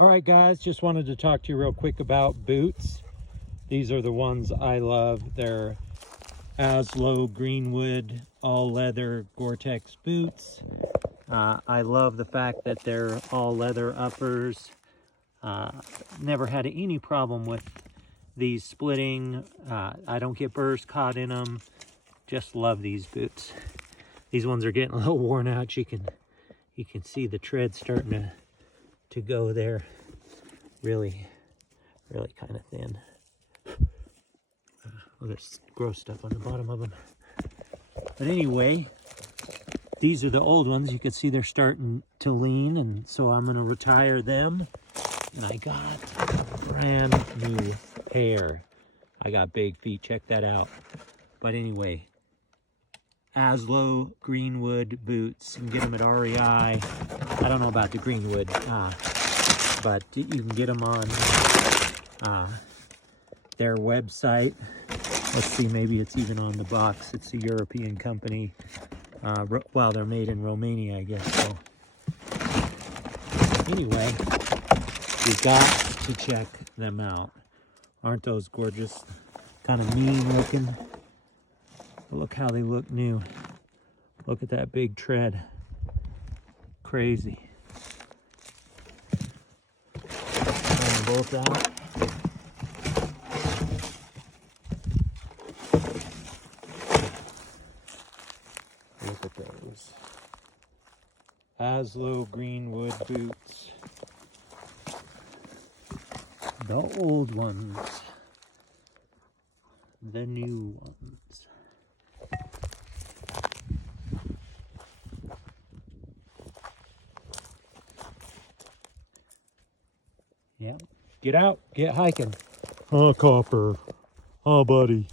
All right, guys, just wanted to talk to you real quick about boots. These are the ones I love. They're Aslo Greenwood all leather Gore-Tex boots. I love the fact that they're all leather uppers. Never had any problem with these splitting. I don't get burrs caught in them. Just love these boots. These ones are getting a little worn out. You can see the tread starting to go there. Really kind of thin. Well, there's gross stuff on the bottom of them. But anyway, these are the old ones. You can see they're starting to lean, and so I'm going to retire them. And I got a brand new pair. I got big feet, check that out. But anyway, Aslo Greenwood boots. You can get them at REI. I don't know about the Greenwood, but you can get them on their website. Let's see, maybe it's even on the box. It's a European company. Well, they're made in Romania, I guess. So anyway, you got to check them out. Aren't those gorgeous? Kind of mean looking. But look how they look new. Look at that big tread. Crazy. Try them both out. Look at those. Aslo Greenwood boots. The old ones. The new ones. Yeah. Get out. Get hiking. Oh, Copper. Oh, buddy.